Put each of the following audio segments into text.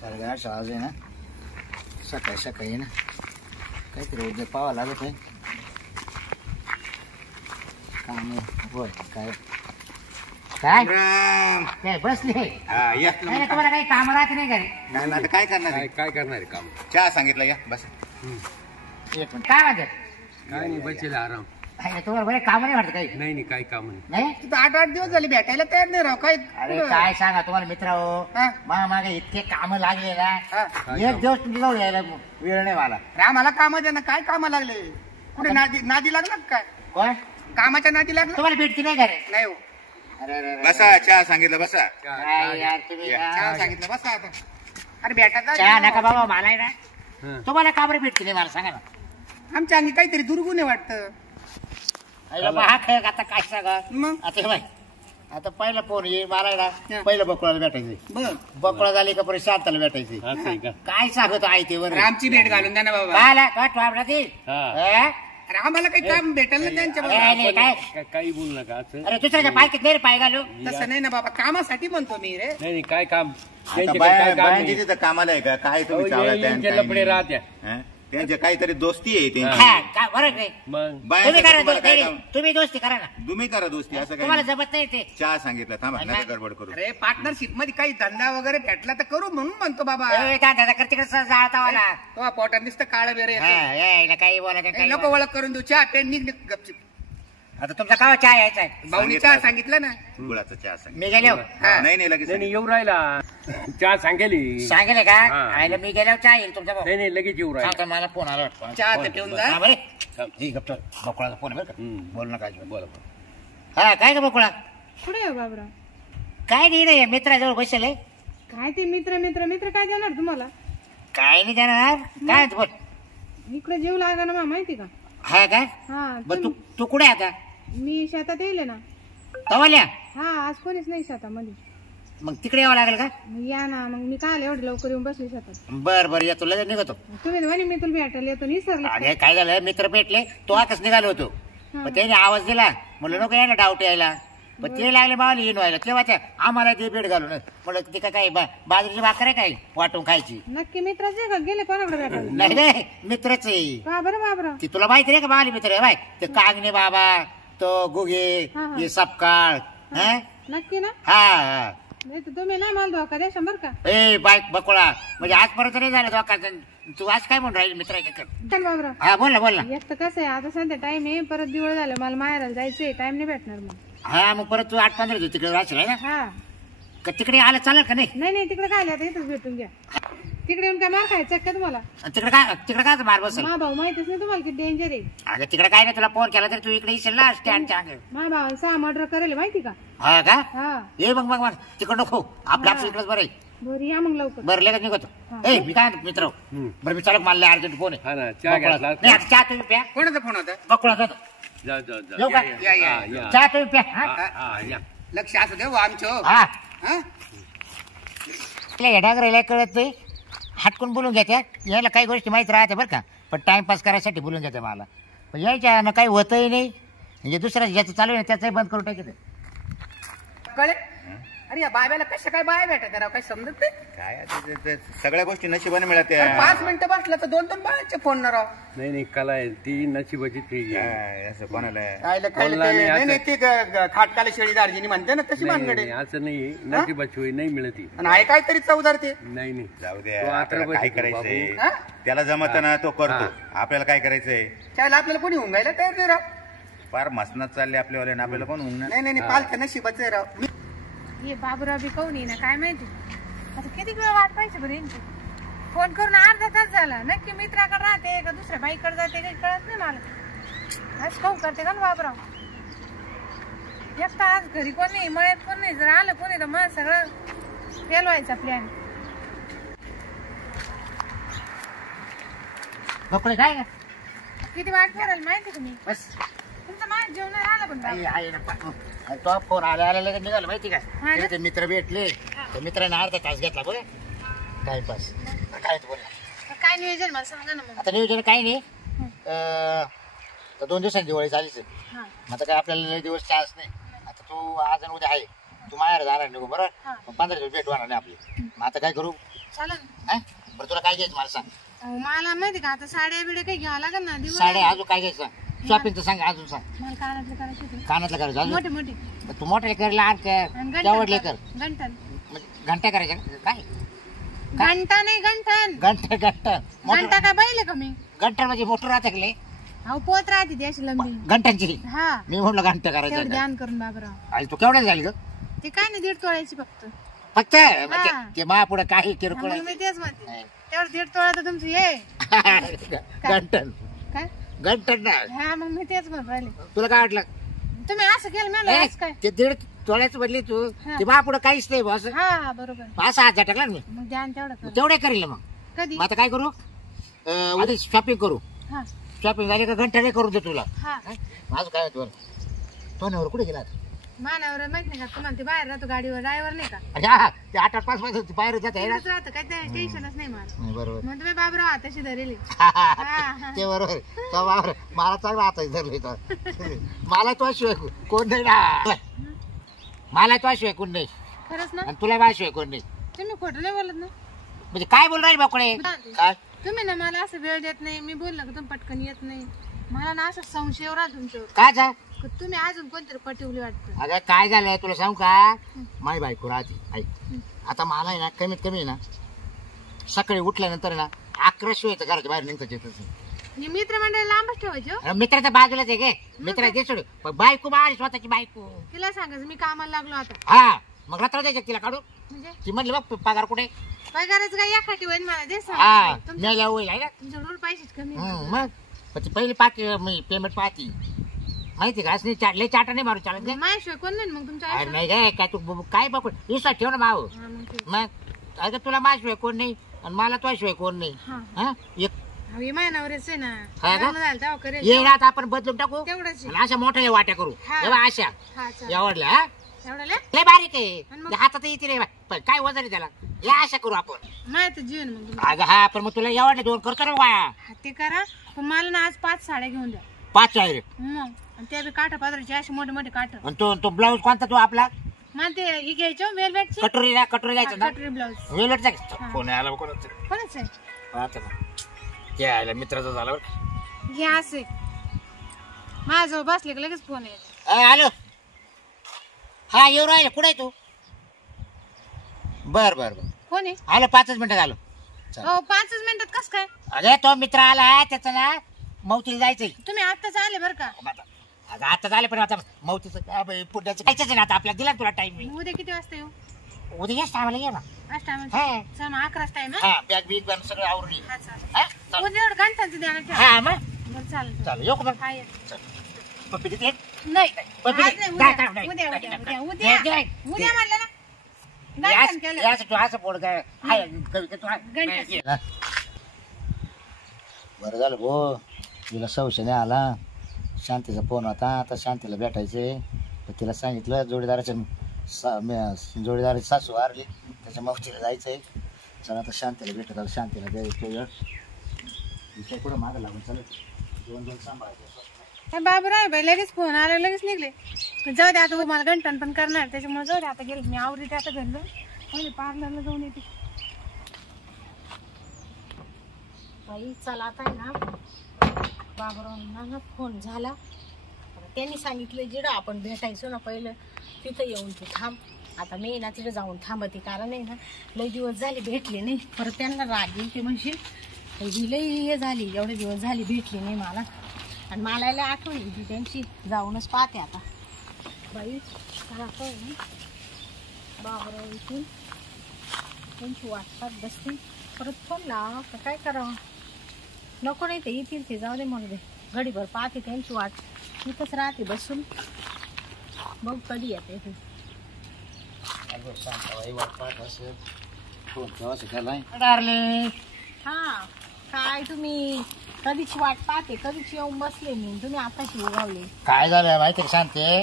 साडेआठ आज आहे ना सकाळी सकाळी ना काहीतरी उद्या पाहावं लागत आहे काम होय काय काय काय बसले तुम्हाला काही काम राहते नाही घरी आता काय करणार आहे? काय करणार आहे काम? चहा सांगितलं या बस. एक मिनिट काय म्हणतात काय नाही बसेल आराम. तुम्हाला बरे काम नाही वाटत काही नाही नाही काही काम नाही. नाही तिथं 8-8 दिवस झाले भेटायला तयार नाही राव काय. अरे काय सांगा तुम्हाला मित्र हो मा मागे इतके काम लागले ना एक दिवस तुमच्या जवळ यायला वेळ नाही मला. आम्हाला कामात आहे ना काय कामं लागले कुठे नादी लागला काय कोण कामाच्या नादी लागला तुम्हाला भेटती नाही घरी नाही हो. अरे अरे बसा चहा सांगितलं बसा. काय यार तुम्ही चहा सांगितलं बस आता. अरे भेटा चहा नका बाबा मला आहे ना तुम्हाला का बरं भेटती नाही मला सांगा ना. आमच्या अंगी काहीतरी दुर्गुण आहे वाटतं. अरे बाबा हा खेळ आता काय सांगा मग आता हे बाय आता पहिला फोन येईल मला ना पहिलं बकुळाला भेटायचे बर बकुळा झाली का परत शांताला भेटायचे असं आहे का? काय सांगतो आहे ते वर आमची भेट घालून द्या ना बाबा. हा. अरे आम्हाला काही काम भेटेल ना त्यांच्या काय काही बोलू नका असं. अरे दुसऱ्याच्या पायकीत नाही रे पाय घालू तसं नाही ना बाबा कामासाठी म्हणतो मी रे. नाही नाही काय काम आता त्यांचे काय काम बायांची नाही. तिथं कामाला आहे का काय अहो, तुम्ही चावला यांचे त्या लफडे राहत्या. त्यांचे काहीतरी दोस्ती आहे त्यांची. हा का बरं नाही मग तुम्ही बायांचं करा तुम्हाला काय नाही, काम? तुम्ही दोस्ती करा ना तुम्ही करा दोस्ती असं तुम्हाला काही जमत नाही ते चहा सांगितलं थांबा नका गडबड करू. अरे पार्टनरशिप मध्ये काही धंदा वगैरे भेटला तर करू म्हणून म्हणतो बाबा. तिकडे जाळता वाला तो पोटात नुसतं काळं बेरे काही बोलायचं काही नको ओळख करून देऊ चहा पेन निघ गपचिप. आता तुमचा कावा चहा यायचा आहे भाऊनी चहा सांगितलं ना. गुळाचा चहा सांगितलं. मी गेलो नाही नाही लगेच नाही नाही येऊ राहिला चहा सांगेल सांगेल का हा. आयला मी गेल्यावर चहा येईल तुमचा भाऊ नाही नाही लगेच येऊ राहिला. सांगतो मला फोन आला वाटतं. चहा तर ठेवून जा. हा, बरे गप्प बकुळाचा फोन आहे बरं का हम्म. बोल नका बोला हा काय का बकुळा कुठे आहे बाबरा? काय नाही रे मित्राजवळ बसेल आहे. काय ते मित्र मित्र मित्र काय देणार तुम्हाला? काय नाही देणार काय बोल इकडे जीव लागा ना माहिती का? हा काय हा बरं तू कुठे आहे आता मी शेतात येईल ना. तवाल्या हा आज कोणीच नाही शेतामध्ये. मग तिकडे यावं लागेल का मग या ना मग मी काय एवढं लवकर येऊन बसली शेतात. बर बर येतो लगेच निघतो. तुम्ही म्हणे मी तुला भेटायला येतो निसरले. अरे काय झालं मित्र भेटले तो आताच निघालो होतो मग त्याने आवाज दिला म्हणलं नको यायला डाऊट यायला पण ते लागले मावली येऊन व्हायला तेव्हा त्या आम्हाला ते भेट घालून म्हणलं ते काय बाजरीची भाकर आहे काय वाटून खायची नक्की मित्राचे का गेले कोणाकडे भेटायला? नाही नाही मित्रच आहे का बरं बाबरा? ती तुला माहिती नाही का मावली मित्र आहे बाय ते कागणे बाबा तो गुगे हा, हा. हे सपकाळ हा नक्की ना? हा नाही तर तुम्ही नाही मला धोका द्या 100 का? ए बाईक बकुळा म्हणजे आजपर्यंत नाही झालं दोघांचं तू आज काय म्हणून राहील मित्राच्या चल बाबरा. हा बोल ना एक तर कसं आहे आता सध्या टाइम आहे परत दिवळ झालं मला माहेराला जायचंय टाइम नाही भेटणार मग. हा मग परत तू 8-15 दिवस तिकडे राहशील है ना हा का तिकडे आलं चालेल का नाही नाही नाही तिकडे काय आता इथंच भेटून घ्या. तिकडे येऊन काय मार खायचं का तुम्हाला? तिकडे काय मार बसल मा भाऊ माहितच नाही तुम्हाला किती डेंजर आहे. अगं तिकडे काय नाही तुला फोन केला तर तू इकडे येशील ना स्टँडच्या अंग मा भावाला 6 मर्डर करेल माहिती का? हा का हा ये मग तिकडे नको आपल्या इकडेच बरं आहे बरं या मग लवकर. बरं लगेच निघतो ए मी काय म्हणतो मित्र बरं मी चालक मला अर्जंट फोन आहे हा ना चहा बकुळा. घ्यायला नाही आता चहा तुम्ही प्या कोणाचा फोन होता? बकुळा जातो जा जा जा येऊ का या, या. हा, या. चहा तुम्ही प्या हा? हा या लक्ष असू दे आमचं. हा हा? डागरायला कळत नाही हटकून बोलून घेत्या यायला काही गोष्टी माहीत राहते बरं का पण टाइमपास करायसाठी बोलून घेते मला पण यायच्या ना काही होतही नाही म्हणजे दुसऱ्या ज्याचं चालू आहे त्याचंही बंद करून टाकते कळे अरे या बायबाला कशा काय बाय भेटत राव काही समजत नाही. काय आता ते सगळ्या गोष्टी नशिबाने मिळत्या. 5 मिनिटं बसला तर 2-2 बायांचे फोन ना राव. नाही नाही कला आहे ती नशिबाची ती काय असं कोणाला खायला खायला बोलला ते- नाही नाही नाही ती खाटकाला शेळी दार्जिनी म्हणते ना तशी नाही, भानगडे. नाही, असं नाही नशिबाची नाही मिळती. आणि आहे काहीतरी चौदार ते. नाही नाही जाऊ तो द्या अकरा आपल्याला काय बसतो करायचंय हा? त्याला जमत ना तो करतो आपल्याला काय करायचंय त्याला आपल्याला कोणी हुंगायला तयार नाही राव. फार मसनात चालले आपल्यावाले ना आपल्याला कोण होऊन नाही नाही पालथं नशिबाचं आहे राव. ये बाबूराव बी काऊन येईना काय माहिती. आता किती वेळ वाट पाहिजे बरं यांची. फोन करून अर्धा तास झाला नक्की मित्राकडे राहते का दुसऱ्या बाईकडे जाते काही कळत नाही मला. आज काऊन करते का ना बाबूराव. एकटा आज घरी कोण नाही मळ्यात कोण नाही जर आलं कोणी तर मग सगळं फेल व्हायचा प्लॅन. बकुळे काय का किती वाट फेरायला माहिती तुम्ही. बस तुमचं माझ्या जेवण आलं पण बाबा. आहे ना तो फोन आला लगेच निघाला माहिती का हा ना? ते मित्र भेटले त्या मित्राने अर्धा तास घेतला बरं टाइमपास काय बोल काय नियोजन मला सांगा ना मग. आता नियोजन काही नाही तर 2 दिवसांनी दिवाळी झालीच आहे. हा आता काय आपल्याला लय दिवस चान्स नाही आता तू आज आणि उद्या आहे तू माहेर जाणार निघू बरोबर हा. मग 15 दिवस भेट होणार नाही आपली मग आता काय करू चालेल. हा? बरं तुला काय घ्यायचं मला सांग. अहो, मला माहिती का आता साड्या बिड्या काही घ्यावं लागेल ना दिवाळी. साड्या अजून काय घ्यायचं शॉपिंग सांग अजून सांग. मला कानातलं करायचं होतं. कानातलं करायचं अजून मोठे मोठे तू मोठे कर लहान कर आणि तेवढले कर गंठन म्हणजे घंटा करायच्या काय घंटा नाही गंठन. घंटा घंटा घंटा काय बैल का मी. घंटा म्हणजे मोठं राहते अहो पोत राहते ती अशी लंबी. घंटांची हा मी म्हटलं घंटा तेवढं करायचं ध्यान करून बाबराव. आणि तू केवढ्या झाली ग ते काय नाही 1.5 तोळ्याची फक्त. फक्त म्हणजे हा. ते मा पुढे काही किरकोळ मग मी तेच म्हणते तेवढं 1.5 तोळा तर तुमचं ये घंटन काय. घंटन ना हा मग मी तेच म्हणत राहिले. तुला काय वाटलं तुम्ही असं केलं मला ए, असं काय. ते 1.5 तोळ्याच बदली तू हा. ते मा पुढे काहीच नाही बॉस हा बरोबर. असा हात झटकला ना मी मग ध्यान तेवढं कर. तेवढे करील मग कधी. मग आता काय करू आधी शॉपिंग करू हा शॉपिंग झाली का घंटा नाही करू दे तुला हा माझं काय होतं तो नवर कुठे गेला मानावर माहित नाही का तुम्हाला ते बाहेर राहतो गाडीवर ड्रायव्हर नाही का. अरे हा ते 8-5 वाजता बाहेर जात आहे ना तिथंच राहतं काय ते टेन्शनच नाही मला. नाही बरोबर मग तुम्ही बाबराव आताशी धरेल. ते बरोबर तो बाबर मला चांगला हात धरले तर मला तो शिवाय कोण नाही ना मला तो शिवाय कोण नाही खरंच ना. आणि तुला माझ्याशिवाय कोण नाही तुम्ही खोटं नाही बोलत ना. म्हणजे काय बोल राहिले बाकडे काय तुम्ही ना मला असं वेळ देत नाही. मी बोललं का तुम्ही पटकन येत नाही. मला ना असं संशय राहतो तुमच्यावर काय जा का तुम्ही अजून कोणतरी पटवली वाटतं. अगं काय झालंय तुला सांगू का माझी बायको राहते ऐक आता मला आहे ना कमीत कमी ना सकाळी उठल्यानंतर ना 11 शिवाय तर घराच्या बाहेर निघता येतच नाही. आणि मित्रमंडळी लांबच ठेवायचे हो. अरे मित्राच्या बाजूलाच आहे गे मित्र दे सोड पण बायको माझी स्वतःची बायको तिला सांगायचं मी कामाला लागलो आता. हा मग रात्र द्यायचं तिला काढू म्हणजे ती म्हणली बघ पगार कुठे काय करायचं काय या खाटी होईल मला दे हा सांगा. मेल्या होईल आहे ना तुमच्याकडून पैसेच कमी आहे. मग पण ती पहिली पाहते मी पेमेंट पाहती माहिती का असं चाटले चाटा नाही मारू चालत काय माझ्याशिवाय कोण नाही मग तुमच्या अरे आयुष्यात. नाही काय काय तू काय बघ विश्वास ठेव ना भाऊ हा, मग ते. मग अगं तुला माझ्याशिवाय कोण नाही आणि मला तुझ्याशिवाय कोण नाही हा. हा एक अहो, हे महिनावरच आहे ना. हा का? लग्न झालं तेव्हा करेल. ये ना आता आपण बदलून टाकू तेवढंच आहे. आणि अशा मोठ्या वाट्या करू हा. तेव्हा अशा हा चालेल. एवढल्या हा एवढं लय लय बारीक आहे आणि मग? ते हातात येते रे पण काय वजन आहे त्याला या अशा करू आपण माहिती जीवन मग तुम्ही. अगं हा पण मग तुला एवढे 2 करतो ना वाया हा, ते करा पण मला ना आज 5 साड्या घेऊन द्या 5 आहे रे मग. आणि त्या बी काठा पात्राचे असे मोठे मोठे काठ. आणि तो ब्लाऊज कोणता तू आपला मग ते ही घ्यायचं वेलवेटची कटोरी घ्यायचं ना कटोरी ब्लाऊज. वेलवेटचा फोन आला कोणाचा कोणच आहे आता ते आला मित्राचा झाला बरं घ्या असे माझ्याजवळ बसले की लगेच फोन येईल. हॅलो हा येऊ राहिला कुठे आहे तू बर बर बर कोण आहे. आलो 5 मिनिटात आलो हो 5 मिनिटात कस काय. अरे तो मित्र आला त्याचा ना मौतीला जायचंय तुम्ही आत्ताच आले बरं का. आता आता झालं पण आता मौतीचं काय बाई, पुढच्याचं काहीच आहे ना आता आपल्याला दिला तुला टाइम मग उद्या किती वाजता येऊ. उद्या येस टायमाला ये ना आज टाइम हा. चल मग 11 टाइम. हा बॅग बिग बॅग सगळं आवरली हा चालेल. हा चालेल. उद्या एवढं घंटांचं ध्यान ठेवा. हा मग बरं चालेल. चालेल येऊ का मग हा ये. पप्पी देते एक? नाही पप्पी आज दे. नाही, काय, उद्या काय, उद्या काय, उद्या काय, उद्या काय. उद्या दे, दे. उद्या म्हणलं ना. यास घंटन केलं. यास तू असं पोड काय हाय कविता तू हाय. घंटन. हा. बरं झालं भो तुला संशय नाही आला शांतीचा फोन होता आता शांतीला भेटायचे तर तिला सांगितलं जोडीदाराची सासू वारली त्याच्या मावशीला जायचंय चला आता शांतीला भेटत आलं शांतीला द्यायचं तो वेळ कुठं मागं लागून चालत 2 सांभाळायचं बाबूराव बाई लगेच फोन आला लगेच निघले. जाऊ दे आता मला घंटन पण करणार त्याच्यामुळे जाऊ दे आता गेले मी आवडते आता घरी जाऊन पहिले पार्लरला जाऊन येते. बाई चला आता आहे ना बाबरावांना ना फोन झाला त्यांनी सांगितलं जिडं आपण भेटायचो ना पहिलं तिथं येऊन तू थांब. आता मी ना तिथं जाऊन थांबते कारण आहे ना लई दिवस झाले भेटले नाही परत त्यांना राग येईल ते म्हणशील ही लई हे झाली एवढे दिवस झाली भेटली नाही मला आणि मला लई आठवण येते त्यांची जाऊनच पाहते आता. बाई चला आता आहे ना बाबराव इथून त्यांची वाटपात बसते परत फोन लावा का काय करावं नको नाही ते येतील ते जाऊ दे मग दे घडीभर पाहते त्यांची वाट इथंच राहते बसून बघ कधी येते ते. हा काय तुम्ही कधीची वाट पाहते कधीची येऊन बसले मी तुम्ही आताशी उगावले. काय झालं माहिती का शांते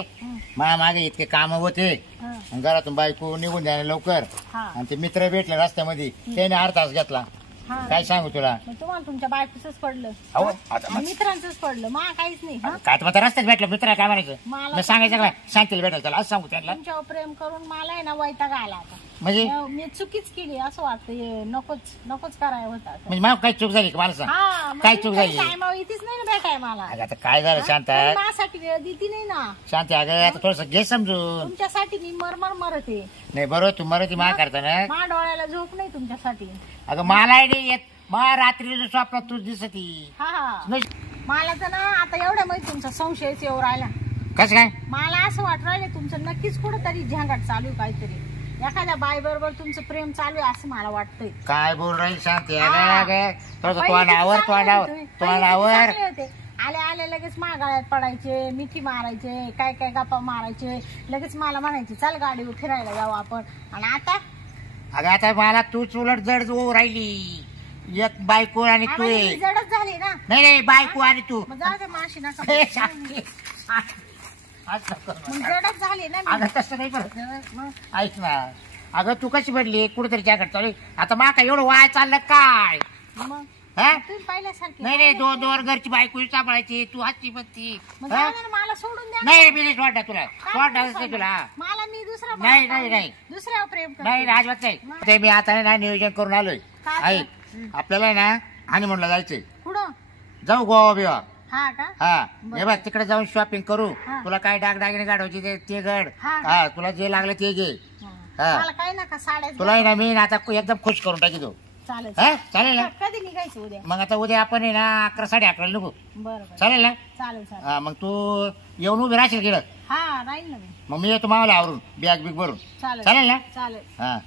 मा मागे इतके काम होते हा आणि घरातून बायको निघून द्यायला लवकर हा आणि ते मित्र भेटले रस्त्यामध्ये त्याने 8 तास घेतला हा काय सांगू तुला मग तुम्हाला तुमच्या बायकोच पडलं अहो आता मग- मित्रांचंच पडलं मा काहीच नाही हा काय तर मग रस्त्यात भेटलं मित्र काय म्हणायचं मला मी सांगायचं का शांतीला भेटायचं त्याला असं सांगू त्यांना तुमच्यावर प्रेम करून मला आहे ना वैताग आला आता म्हणजे मी चुकीच केली असं वाटतं नकोच करायला होता म्हणजे मला काही चूक झाली का मला सांग हा काय चूक झाली टायमावर येतीच नाही ना भेटाय मला अगं आता काय झालं शांत तुम्ही माझ्यासाठी वेळ देती नाही ना शांती अगं आता थोडस घे समजून तुमच्यासाठी मी मरते नाही बरोबर तू मरती मा करता ना माझ्या डोळ्याला झोप नाही तुमच्यासाठी अगं मला नाही येत मला रात्री स्वप्नात तू दिसती हा मला तर ना आता एवढ्या माहिती तुमचा संशयच येऊ राहिला कसं काय मला असं वाटू राहिलं तुमचं नक्कीच कुठंतरी झंगाट चालू आहे काहीतरी एखाद्या बाई बरोबर तुमचं प्रेम चालू आहे असं मला वाटतंय काय बोल राहील शांती हा. थोडस पहिले किती तोंडावर चांगले होते. आले आले लगेच मागाळ्यात पडायचे मिठी मारायचे काय काय गप्पा मारायचे लगेच मला म्हणायचे चल गाडीवर फिरायला जाऊ आपण आणि आता अगं आता मला तूच उलट जड राहिली एक बायको आणि तू आम्हाला आहे. ही जडच झाली ना नाही नाही बायको आणि तू मग जाऊ दे माशी नका ए, शांती. आज नको. मग जडच झाली ना मी. अगं तसं नाही करत ना. ऐक ना अगं तू कशी पडली कुठेतरी जॅकेट चालू आता मा काय एवढं वाय चाललं काय मग हा? तुम्ही पाहिल्यासारखे नाही नाही दोन घरची बायको सांभाळायची तू हातची बत्ती मग जाऊ दे ना, मला सोडून द्या ना. नाही बिलेच वाटत तुला काय वाटत नाही असते तुला मला मी दुसरा नाही, नाही, नाही. दुसऱ्यावर प्रेम नाही करते. अजिबात नाही ते मी आता ना नियोजन करून आलोय काय? ऐक आपल्याला ना हनीमूनला जायचंय कुठं जाऊ गोवा बिवा हा का हा बरं. हे बघ तिकडे जाऊन शॉपिंग करू हा. तुला काय डागडागिने गाडवायची ते गड हा. हा तुला जे लागलं ते घे हा. मला काय नका साड्या तुला आहे ना मी ना आता एकदम खुश करून टाकी तो चालेल हा चालेल ना कधी निघायचं उद्या मग आता उद्या आपण आहे ना 11-11:30 निघू बरं बरं चालेल ना चालेल चालेल हा मग तू येऊन उभी राहशील गेलं हा राहील ना मी मग मी येतो मावाला आवरून बॅग बिग भरून चालेल चालेल ना चालेल हा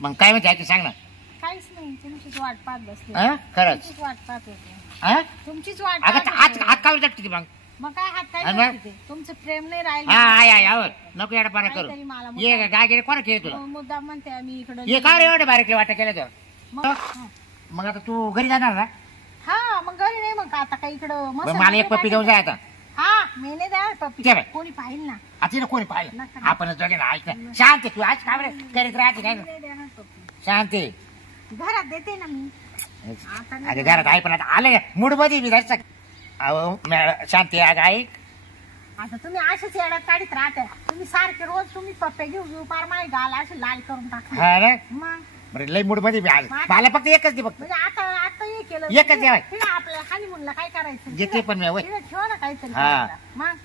मग काय म्हणते की सांग ना काहीच नाही तुमचीच वाट पाहत बसते हा खरंच तुमचीच वाट पाहत होते हा तुमचीच वाट अगं पाहत आज होते. हात कावर जाते मग मग काय हात काय आणि मग? करते ते? तुमचं प्रेम नाही राहील हा आहे आवर नको येडा पाना करू काहीतरी मला ये गाय गेले कोणा खेळ तुला मुद्दा म्हणते आम्ही इकडं ये का रे एवढे बारीक वाटा केलं तर मग मग आता तू घरी जाणार ना हा मग घरी नाही मग आता काही इकडं मग मसाला मला एक पप्पी घेऊन जाय आता हा मी नाही द्या पप्पी ठेव. कोणी पाहिल ना आता तिला कोणी पाहिलं नका. आपणच जोडे ना ऐक ना शांत तू आज काय बरं करीत राहते काय नाही देणार पप्पी शांत घरात देते ना मी आता नाही अरे घरात आहे पण आता आलं मूड मध्ये मी धरचा अहो शांती अगं ऐक आता तुम्ही असेच येड्यात काढीत राहता तुम्ही सारखे रोज तुम्ही पप्पे घेऊ पार माय गाल असे लाल करून टाकले हा ना मग बरं लई मूड मध्ये मी आज मला फक्त एकच दे फक्त म्हणजे आता हे केलं एकच द्यावाय. तिला आपल्या हनीमूनला काय करायचं जे ते पण मी होय. तिला ठेवा ना काहीतरी हा. करायला. मग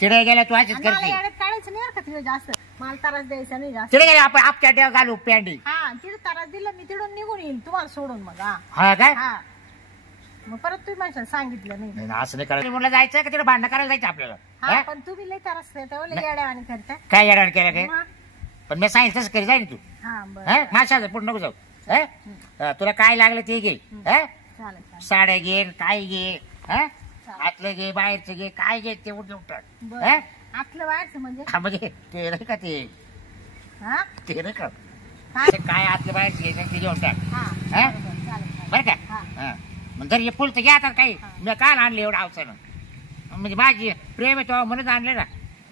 तिथे गेल्या तू अशीच आणि मला करते येड्यात काढायचं नाही बरं का तिला जास्त मला त्रास द्यायचा नाही जास्त तिथे गेल्या आपण आपच्या देव घालू पॅन्डी हा तिथे त्रास दिला मी तिथून निघून येईल तुम्हाला सोडून मग हा हा काय हा मग परत तुम्ही माझ्या सांगितलं नाही नाही, असं नाही करायचं म्हणलं जायचं का तिकडे भांडणं करायला जायचं आपल्याला हा हा? पण तुम्ही लई त्रास देता येड्यावानी करता काय येणार केलं काय मग पण मी सांगितलं तसं करी जाय ना तू हा बरं हा माझ्या पुढे नको जाऊ हा? हा, तुला काय लागलं ते घे हा? चालेल चालेल साड्या घे काय घे हा आतलं घे बाहेरचं घे काय घे ते उठ हा? बरं आतलं व्हायचं म्हणजे हा, म्हणजे ते नाही का ते हा ते नाही का काय ते काय आतलं बाहेरचं घे ते घेऊन टाक हा हा? बरं, बरं, चालेल चालेल बरं का हा. हा मग जर हे फुल तर घ्या आता काही मी काल आणले एवढं अवसर म्हणजे माझी प्रेम आहे तो म्हणून आणले ना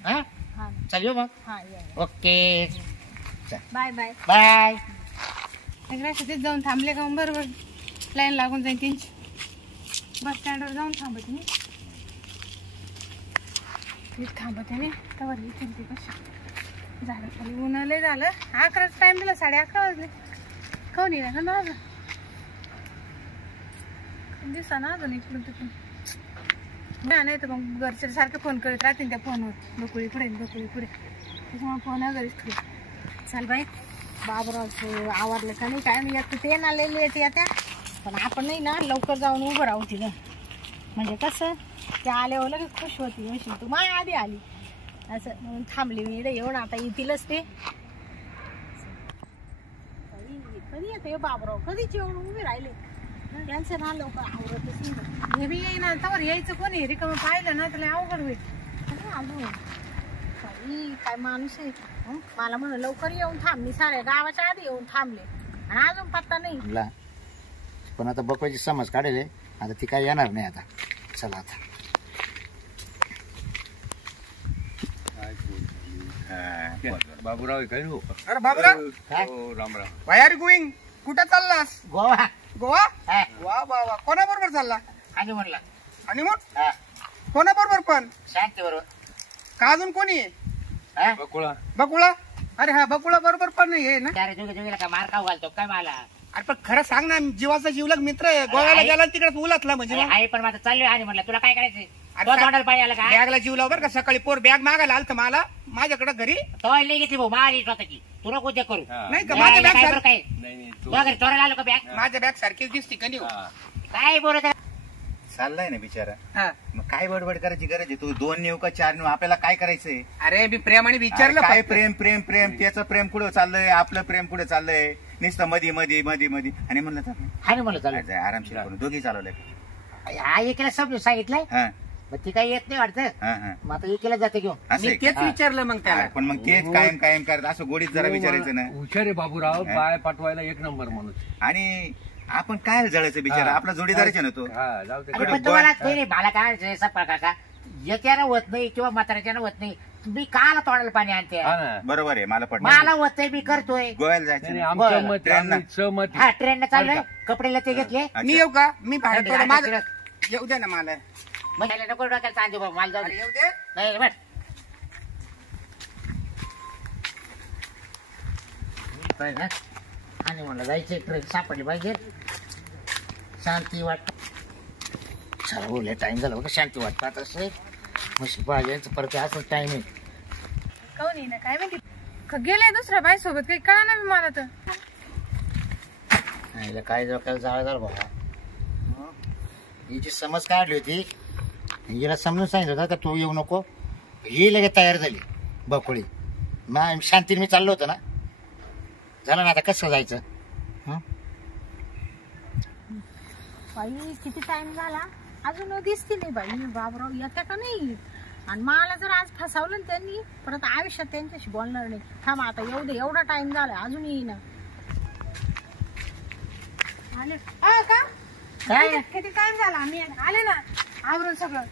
हा हा चल येऊ मग हा या ओके बाय बाय बाय तिथे जाऊन थांबले का मग बरोबर लाईन लागून जाईल त्यांची बस स्टँडवर जाऊन थांबते मी थांबते नाही तवर येतील ते कशी झालं खाली उन्हाळलं झालं 11चा टाइम दिला 11:30 वाजले कोण येणार ना अजून दिसा ना अजून इकडून तिकडून नाही तर मग घरचे सारखे फोन करीत राहतील त्या फोनवर बकुळी पुढे त्याच्यामुळे फोन घरीच ठेवू चाल बाई बाबरावचं आवरलं का नाही काय नाही येतं ते ना लय लेट येत्या पण आपण नाही ना लवकर जाऊन उभं राहू तिथं म्हणजे कसं ते आल्यावर लगेच खुश होती म्हणशील तू माझ्या आधी आली असं म्हणून थांबली मी इकडे येऊन आता येतीलच ते कधी येते बाबराव कधीच येऊन उभे राहिले त्यांचं ना लवकर आवरतच नाही हे बी येईना तवर यायचं कोणी रिकामं पाहिलं ना त्याला अवघड होईल अरे आलो बाई, काय माणूस आहे हं? मला म्हणून लवकर येऊन थांब मी साऱ्या गावाच्या आधी येऊन थांबले आणि अजून पत्ता नाही ला. पण आता बकवायची समज काढेल आहे. आता ती काय येणार नाही आता चला आता बाबूराव आहे काय हो अरे बाबूराव काय? हो, Ram Ram why are going कुठं चाललास गोवा गोवा हा. वा वा वा कोणाबरोबर चालला आणि म्हणला आणि मग हा कोणाबरोबर पण शांती बरोबर का अजून कोणी आहे? हा? बकुळा बकुळा अरे हा बकुळा बरोबर पण हे ना. अरे तुम्ही काय मार खाऊ घालतो काय मला? अरे पण खरं सांग ना, जीवाचा जीवलग मित्र आहे. गोव्याला आहे. गेला तिकडे उलटला म्हणजे मग. आहे पण माझं चाललोय आणि म्हणलं तुला काय करायचंय? अरे तो तोंडाला पाणी आलं का? बॅगला जीव लाव बरं का. सकाळी पोर बॅग मागायला आलत मला माझ्याकडे घरी. तो नाही घेतली भाऊ मारी स्वतःची. तू नको ते करू. हा. नाही का माझ्या यायला बॅग काय बरं काय? नाही तू घरी चोरायला आलो का बॅग? माझ्या बॅग सारखीच दिसते का नाही हो? हा. काय बोलत आहे? चाललाय ना बिचारा. हा. मग काय बडबड करायची गरज आहे? तू 2 नेऊ का 4 नेऊ? आपल्याला काय करायचंय? अरे मी प्रेमाने विचारलं काय फक्त. प्रेम प्रेम प्रेम? त्याचं प्रेम कुठं चाललंय, आपलं प्रेम कुठे चाललंय? नुसतं मध्ये मध्ये मध्ये मध्ये. आणि म्हणलं तर हा म्हणलं चालू आरामशीर करून दोघी चालवलंय. हा एकीला समजून सांगितलंय हा मग ती काही येत नाही वाटतं. हा हा. मग आता एकीला जाते घेऊन. असं मी आहे तेच का? विचारलं मग त्याला. हा, पण मग तेच कायम कायम करत असं गोडीत जरा विचारायचं ना. हुशार आहे बाबूराव, बाय पाठवायला एक नंबर माणूस. आणि आपण काय जळायचं बिचारा? हा. आपला जोडीदाराच आहे ना तो. हा जाऊ दे. आणि पण तुम्हाला नाही मला काय सपा काका याच्यानं होत नाही किंवा म्हाताऱ्याच्यानं होत नाही. मी काला तोडायला पाणी आणते. हा ना. बरोबर आहे, मला मला पडलं. होतंय मी करतोय. गोव्याला नाही, जायचं नाही, ना. आमचं बरं. मत ट्रेन ना. आम्ही सहमत हा ट्रेन चाललोय. कपडे ते घेतले. अच्छा. मी येऊ का? मी बाहेर थंडी थोडं आहे, माझं थंडी. येऊ द्या ना मला. मग याला नको डोक्याला ताण देऊ बाबा मला जाऊ अरे दे. येऊ दे. नाही बट आणि म्हणलं जायचं ट्रेन सापडली पाहिजे. शांती वाटत चला बोलले टाइम झाला बघा. शांती वाटत असं मशी पाहिजे परत असं टाइम आहे. काऊन येईना काय माहिती. गेले दुसऱ्या बाई सोबत काही कळा ना मला तर. नाही काय डोक्याला जाळ झालं बाबा. हिची समज काढली होती. हिला समजून सांगितलं होतं का तू येऊ नको. ही लगेच तयार झाली बकुळी. मग शांतीने मी चाललो होतो ना. झालं ना आता कसं जायचं? बाई किती टाइम झाला अजून दिसती नाही बाई. बाबराव येत्या का नाही? आणि मला जर आज फसवलं ना त्यांनी परत आयुष्यात त्यांच्याशी बोलणार नाही. थांब आता येऊ दे. एवढा टाइम झाला अजून येईना. आले का? काय? किती टाइम झाला आम्ही आले ना आवरून सगळं.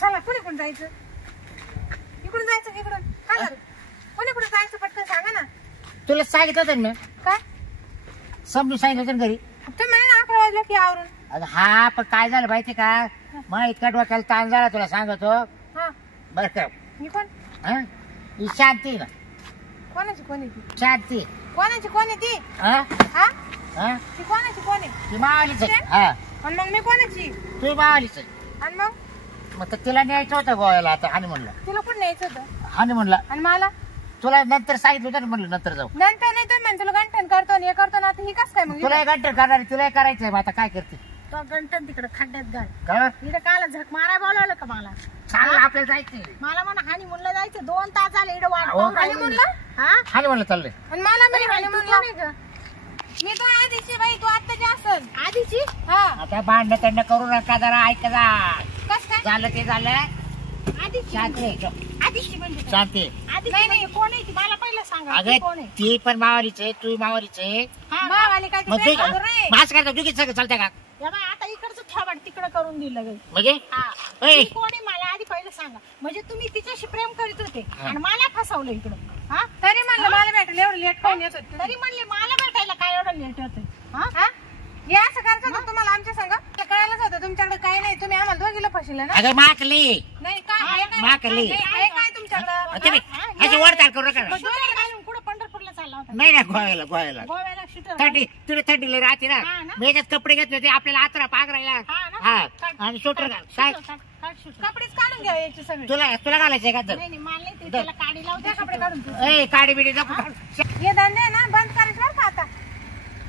चला पुढे कोण जायचं? इकडून जायचं इकडून काय झालं? कोणी कुठे जायचं पटकन सांगा ना. तुला सांगितलं होतं ना मी. काय समजून सांगितलं होतं ना घरी. तुम्ही म्हणे ना 11 वाजलं की आवरून. अगं हा पण काय झालं माहिती का? मग इतका डोक्याला ताण झाला तुला सांगतो हा बरं का. मी कोण? हं? ही शांती ना. कोणाची कोण आहे ती? शांती. कोणाची कोण आहे ती? हं? हा हं? ती कोणाची कोण आहे? ती मावालीच आहे. हा आणि मग मी कोणाची? तू मावालीच आहे. आणि मग मग तर तिला न्यायचं होतं गोव्याला आता. हानी म्हणलं. तिला कुठं न्यायचं होतं? हानी म्हणलं आणि मला तुला नंतर सांगितलं होतं ना म्हणलं नंतर जाऊ. नंतर नाही तर तुला गंठन करतो आणि हे करतो ना. आता ही कस काय मग? तुला एक घंटे करणार तुला करायचंय. मग आता काय करते? तो गंटन तिकडे खड्ड्यात घाल. का इथं काला झक माराय बोलावलं का मला? चांगलं आपल्याला जायचंय. मला म्हणा हानी म्हणलं जायचं. 2 तास झाले इकडे वाट अहो, पाहून काय राहिली. म्हणलं? हा हानी म्हणलं चाललंय. आणि मला म्हणे तू honeymoon ला. कोण आहे गं? मी तो आधीची बाई तू आत्ताची असल. आधीची हा आता भांडण तंड करू नका जरा. ऐक जा. कस काय? झालं ते झालं. आधीची शांती आहे. आधीची म्हणजे काय? शांती. आधीची म्हणजे कोण आहे ती? मला पहिलं सांगा. ती कोण अगं आहे? ती पण मावालीच आहे तू मावालीच आहे. मावाली काय मग ते तू बरोबर आहे. मास करता तू किती सगळं चालतं का? या बाई आता इकडचं थोबाड तिकडं करून दिलं गं. म्हणजे हा. ओय. ती कोण आहे मला आधी पहिलं सांगा. म्हणजे तुम्ही तिच्याशी प्रेम करीत होते हा. आणि मला फसवलं इकडं. हा तरी म्हणलं मला भेटायला एवढं लेट कोण येत होतं? तरी म्हणले मला भेटायला काय एवढं लेट होतं? हा हा? हे असं करायचं होतं तुम्हाला आमच्या संग? ते कळायलाच होतं तुमच्याकडे काही नाही. तुम्ही आम्हाला दोघीला फसवलं ना. अगं माकली. नाही काय आहे काय? माकली. नाही, आहे काय तुमच्याकडं? तुम्ही अशी वरताड करू नका. मग डोळे घालून कुठं पंढरपूरला चालला होता? नाही ना गोव्याला गोव्याला गोव्याला शूटर. थंडी तुला थंडीला राहते ना. हा ना. मी याच्यात कपडे घेतले होते आपल्याला आतरा पागरायला. हा ना. हा काढ. आणि शूटर घाल. काय कपडेच काढून घ्या याचे सगळे. तुला तुला घालायचंय का तर? नाही नाही मला नाही ते त्याला काढी लावते द्या कपडे काढून तू. ए काडी बिडी नको काढू. हे धंदे आहे ना बंद करायचे बरं का आता.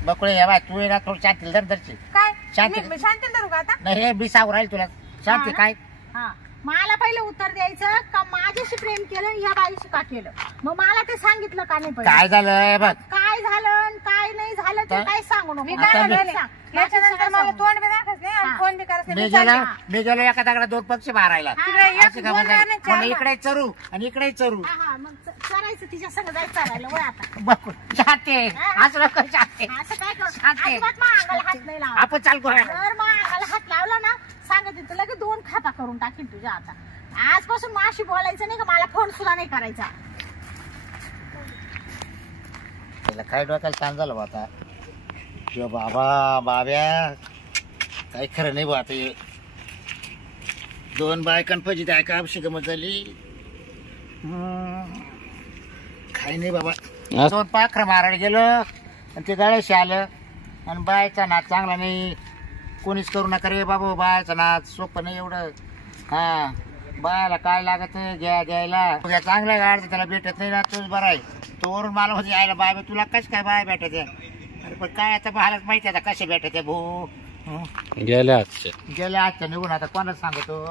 बकुळे या बा तू ये ना थोडं शांती धरची. काय? शांती. मी शांतील धरू का आता? नाही हे बिसावर राहील तुला. शांती हा ना. काय? हा मला पहिलं उत्तर द्यायचं का माझ्याशी प्रेम केलं या बाईशी का केलं? मग मला ते सांगितलं का नाही काय पहिलं? झालं बघ. काय झालं आणि काय नाही झालं ते काय? काय सांगू नको. मी आता काय मी- म्हणाले सांग. याच्यानंतर बाकी मला सगळं तोंड बी दाखवत नाही आणि हा. फोन बी करायचं मी नाही. गेलो चालले. मी गेलो एका दगडा 2 पक्षी मारायला. तिकडे एक असं का दोन म्हणायचं? राहणार, चार म्हणलं इकडे चरू आणि इकडे चरू. हा हा मग चरायचं तिच्या संग जायचं चरायला वय आता. बकुळ शांती असं नको शांती. असं काय कर शांती. अजिबात मग अंगाला हात नाही लावा. आपण चाल गोव्याला. जर मग अंगाला हात लावला ना सांगते तुला की 2 खाता करून टाकील तुझ्या आता. आजपासून माशी बोलायचं नाही का मला फोन सुद्धा नाही करायचा. त्याला काय डोक्याला ताण झालं बा आता. किंवा बाबा बाब्या काय खरं नाही बा आता हे. 2 बायकांपाहिजे त्या काय अभिषेक गमत झाली. काही नाही बाबा 2 पाखरं मारायला गेलो आणि ते गळ्याशी आलं आणि बायचा नाच चांगला नाही. कोणीच करू नका रे बाबा बायचा नाच सोपं नाही एवढं. हा बायाला काय लागत घ्यायला चांगला गाडचं त्याला भेटत नाही ना तोच बरा आहे. तो वरून मला मध्ये यायला बाय तुला कस काय बाय भेटत अरे पण काय आता बाहेरच माहिती आता कसे भेटत आहे भाऊ. गेल्या आजच्या गेल्या आजच्या निघून आता कोणाच सांगतो.